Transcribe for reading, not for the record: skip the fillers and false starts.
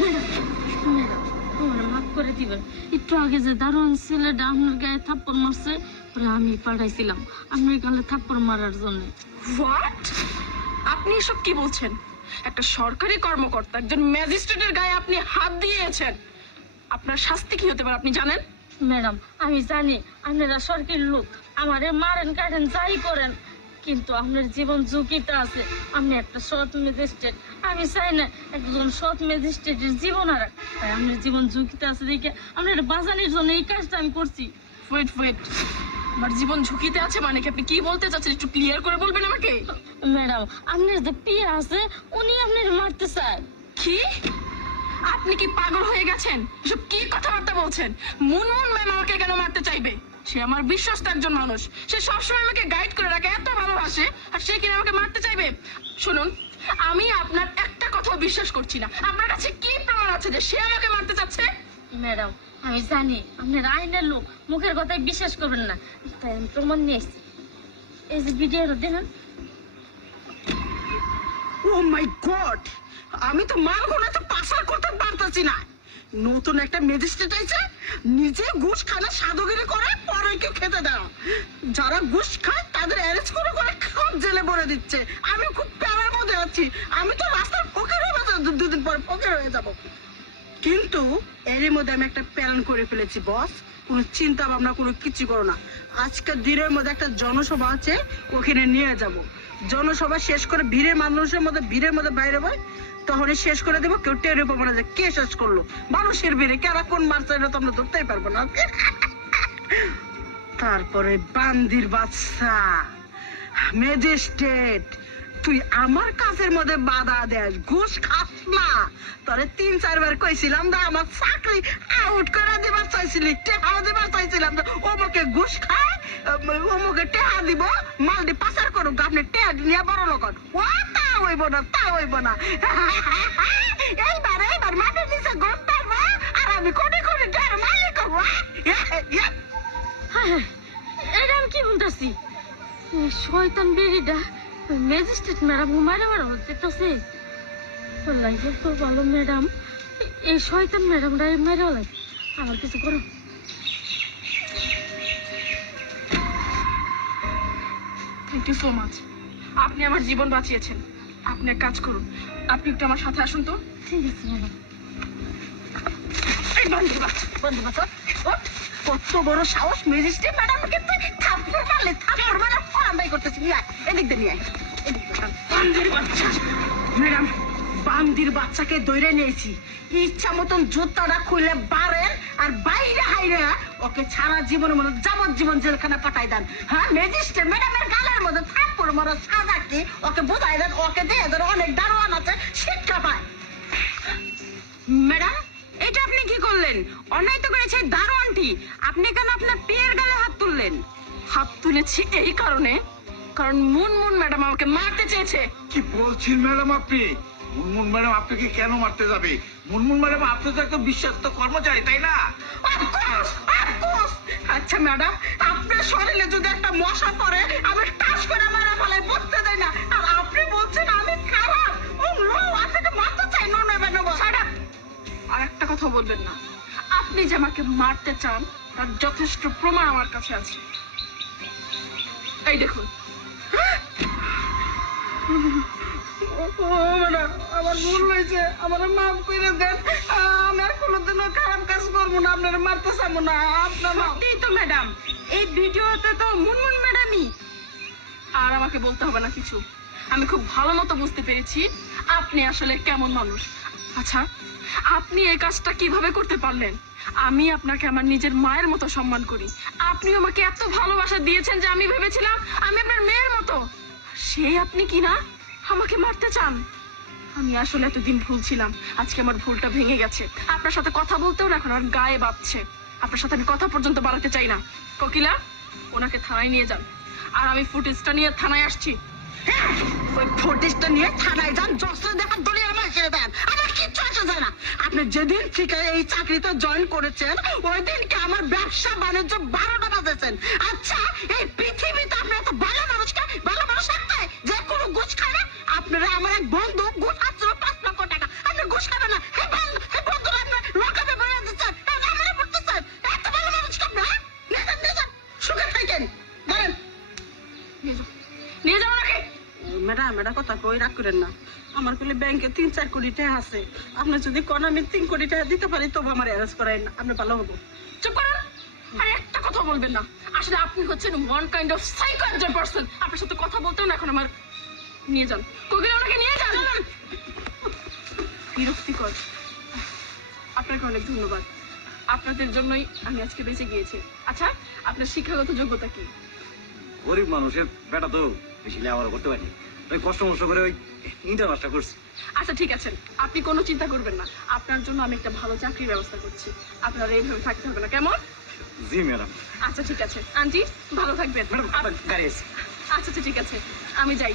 Madam, আমার মাফ করে দিবেন। একটু আগে যে দারোয়ান ছেলেটা আপনার গায়ে থাপ্পড় মারছে, ওরে আমি পাঠাইছিলাম আপনার গালে থাপ্পড় মারার জন্য। হোয়াট? আপনি এসব কি বলছেন? একটা সরকারি কর্মকর্তা, একজন ম্যাজিস্ট্রেটের গায়ে আপনি হাত দিয়েছেন। আপনার শাস্তি কি হতে পারে আপনি জানেন? ম্যাডাম, আমি জানি আপনারা সরকারি লোক, আমারে মারেন কাটেন যাই করেন, কিন্তু আপনার জীবন ঝুঁকিতে আছে। আপনি একটা সৎ ম্যাজিস্ট্রেট, আমি চাই না একজন সৎ ম্যাজিস্ট্রেটের জীবন হারাক। তাই আপনার জীবন ঝুঁকিতে আছে দেখে আপনার বাঁচানোর জন্য এই কাজটা আমি করছি। ওয়েট, আমার জীবন ঝুঁকিতে আছে মানে কি? আপনি কি বলতে চাচ্ছেন একটু ক্লিয়ার করে বলবেন আমাকে? ম্যাডাম, আপনার যে পিয়া আছে উনি আপনার মারতে চায়। কি? আপনি কি পাগল হয়ে গেছেন? এসব কি কথাবার্তা বলছেন? মুনমুন ম্যাম আমাকে কেন মারতে চাইবে? সে আমার বিশ্বস্ত একজন মানুষ, সে সবসময় আমাকে গাইড করে রাখে, এত ভালোবাসে, আর সে কিনা আমাকে মারতে চাইবে? শুনুন, আমি আপনার একটা কথা বিশ্বাস করছি না। আপনার কাছে কি প্রমাণ আছে যে সে আমাকে মারতে চাচ্ছে? ম্যাডাম, আমি জানি আপনার আইনের লোক, মুখের কথায় বিশ্বাস করবেন না, তাই আমি প্রমাণ নিয়ে এসেছি। এই যে ভিডিওটা দেখেন। ও মাই গড, আমি তো মারবো না তো পাচার করতে পারতাছি না। নতুন একটা ম্যাজিস্ট্রেট আছে, নিজে ঘুষ খানা সাধুগিরি করে, পরে কেউ খেতে দাও। যারা ঘুষ খায় তাদের অ্যারেস্ট করে করে সব জেলে ভরে দিচ্ছে। আমি খুব প্যারার মধ্যে আছি। আমি তো রাস্তার ফকির হয়ে যাবো, দুদিন পরে ফকির হয়ে যাব। কিন্তু এরই মধ্যে আমি একটা প্ল্যান করে ফেলেছি বস। কোনো চিন্তা ভাবনা কোনো কিছু করো না। আজকের দিনের মধ্যে একটা জনসভা আছে, ওখানে নিয়ে যাব। জনসভা শেষ করে ভিড়ের মানুষের মধ্যে বাইরে বই, তখনই শেষ করে দেবো। কেউ টের পাবো না যে কে শেষ করলো। মানুষের ভিড়ে কারা কোন মারছে এটা তো আমরা ধরতেই পারবো না। তারপরে বান্দির বাচ্চা ম্যাজিস্ট্রেট, তুই আমার কাজের মধ্যে বাধা দেস, ঘুষ খাস না। তোরে 3-4 বার কইছিলাম না আমার চাকরি আউট করে দিবার চাইছিলি, টেহা দিবার চাইছিলাম না। ওমকে ঘুষ খায়, ওমকে টেহা দিব, মালদি পাচার করুক, আপনি টেহা নিয়ে বড় লোক। ও তা হইব না। এইবার মাটির নিচে গম পারবো, আর আমি কোটি টেহার মালিক হবো। হ্যাঁ, এটা আমি কি বলতেছি? শয়তান বেরিটা ম্যাজিস্ট্রেট ম্যাডাম মারা যেতেছে। লাইফে তো ভালো ম্যাডাম, এই শয়তান ম্যাডামরা মেরা লাগে। আমার কিছু করো। থ্যাংক ইউ সো মাচ, আপনি আমার জীবন বাঁচিয়েছেন। আপনি এক কাজ করুন, আপনি একটু আমার সাথে আসুন তো। ঠিক আছে ম্যাডাম। এই বান্দির বাচ্চা, কত বড় সাহস ম্যাজিস্ট্রেট ম্যাডামকে তুই থাপ্পড় মারলে, থাপ্পড় মারা ফান্দাই করতেছিস। নিয়ে আয়, এদিক দিয়ে নিয়ে আয়। বান্দির বাচ্চা ম্যাডাম, বান্দির বাচ্চাকে দৌড়ে নিয়েছি। ইচ্ছা মতন জুতাটা খুলে বাড়েন, আর বাইরে হাইরে ওকে সারা জীবনের মতো যাবজ্জীবন জেলখানা পাঠাই দেন। হ্যাঁ, ম্যাজিস্ট্রেট ম্যাডামের গালের মধ্যে থাপ্পড় মারা সাজা কি ওকে বোঝাই দেন, ওকে দিয়ে দেন। অনেক দারোয়ান আছে, শিক্ষা পায়। ম্যাডাম, এটা আপনি কি করলেন? অন্যায় তো করেছে দারোয়ানটি, আপনি কেন আপনার পিয়ের গালে হাত তুললেন? হাত তুলেছি এই কারণে, কারণ মুনমুন ম্যাডাম আমাকে মারতে চেয়েছে। কি বলছেন ম্যাডাম আপনি? মুনমুন ম্যাডাম আপনাকে কেন মারতে যাবে? মুনমুন ম্যাডাম আপনি তো একটা বিশ্বস্ত কর্মচারী, তাই না? আচ্ছা ম্যাডাম, আপনার শরীরে যদি একটা মশা পড়ে, আমি টাস করে মারা ফেলাই, বসতে দেয় না। আর আপনি বলছেন আমি খারাপ। ও নো, আপনাকে মারতে চাই। নো নেবে নেবো। আর একটা কথা বলবেন না। আপনি যে আমাকে মারতে চান তার যথেষ্ট প্রমাণ আমার কাছে আছে। এই দেখুন। ম্যাডাম, আমার ভুল হয়েছে, আমার মাফ করে দেন। আমি আর কোনোদিনও খারাপ কাজ করবো না, আপনারা মারতে চাবো না। আপনার সত্যিই তো ম্যাডাম, এই ভিডিওতে তো মুনমুন ম্যাডামই। আর আমাকে বলতে হবে না কিছু, আমি খুব ভালো মতো বুঝতে পেরেছি আপনি আসলে কেমন মানুষ। আচ্ছা, আপনি এই কাজটা কিভাবে করতে পারলেন? আমি আপনাকে আমার নিজের মায়ের মতো সম্মান করি। আপনি আমাকে এত ভালোবাসা দিয়েছেন যে আমি ভেবেছিলাম আমি আপনার মেয়ের মতো। সেই আপনি কি না আমাকে মারতে চান? আমি আসলে এতদিন ভুল ছিলাম, আজকে আমার ভুলটা ভেঙে গেছে। আপনার সাথে কথা বলতেও না এখন আর গায়ে বাঁধছে। আপনার সাথে আমি কথা পর্যন্ত বাড়াতে চাই না। কোকিলা, ওনাকে থানায় নিয়ে যান। আর আমি ফুটেজটা নিয়ে থানায় আসছি। ওই ফুটেজটা নিয়ে থানায় যান, যশোর দেখার দলিল আমার ছেড়ে দেন, আমার কিচ্ছু আসে যায় না। আপনি যেদিন থেকে এই চাকরিতে জয়েন করেছেন, ওই দিনকে আমার ব্যবসা বাণিজ্য 12টা বাজেছেন। আচ্ছা, এই পৃথিবীতে আপনি এত ভালো মানুষকে ভালো মানুষ রাখতে যে কোনো ঘুষ খায় না? আপনারা আমার এক বন্ধু ঘুষ খাচ্ছিল 5 লক্ষ টাকা, আপনি ঘুষ খাবেন না? নিয়ে যাবো নাকি? ম্যাডাম এটা কথা কই রাগ করেন না, আমার কোলে ব্যাংকে 3-4 কোটি টাকা আছে, আপনি যদি কোন আমি 3 কোটি টাকা দিতে পারি তবে আমার অ্যারেস্ট করাই না, আপনি ভালো হবো। চুপ করুন, আর একটা কথা বলবেন না। আসলে আপনি হচ্ছেন ওয়ান কাইন্ড অফ সাইকো একজন পার্সন। আপনার সাথে কথা বলতেও না এখন আমার। নিয়ে যান, কোকিল ওনাকে নিয়ে যান। বিরক্তিকর। আপনাকে অনেক ধন্যবাদ, আপনাদের জন্যই আমি আজকে বেঁচে গিয়েছি। আচ্ছা, আপনার শিক্ষাগত যোগ্যতা কি? গরিব মানুষের বেটা তো বেশি লেখাপড়া করতে পারি, ওই কষ্ট মষ্ট করে ওই ইন্টার পাসটা করছি। আচ্ছা ঠিক আছে, আপনি কোনো চিন্তা করবেন না, আপনার জন্য আমি একটা ভালো চাকরির ব্যবস্থা করছি। আপনার এইভাবে থাকতে হবে না, কেমন? জি ম্যাডাম। আচ্ছা ঠিক আছে আন্টি, ভালো থাকবেন। ম্যাডাম গাড়ি আছে। আচ্ছা আচ্ছা ঠিক আছে, আমি যাই।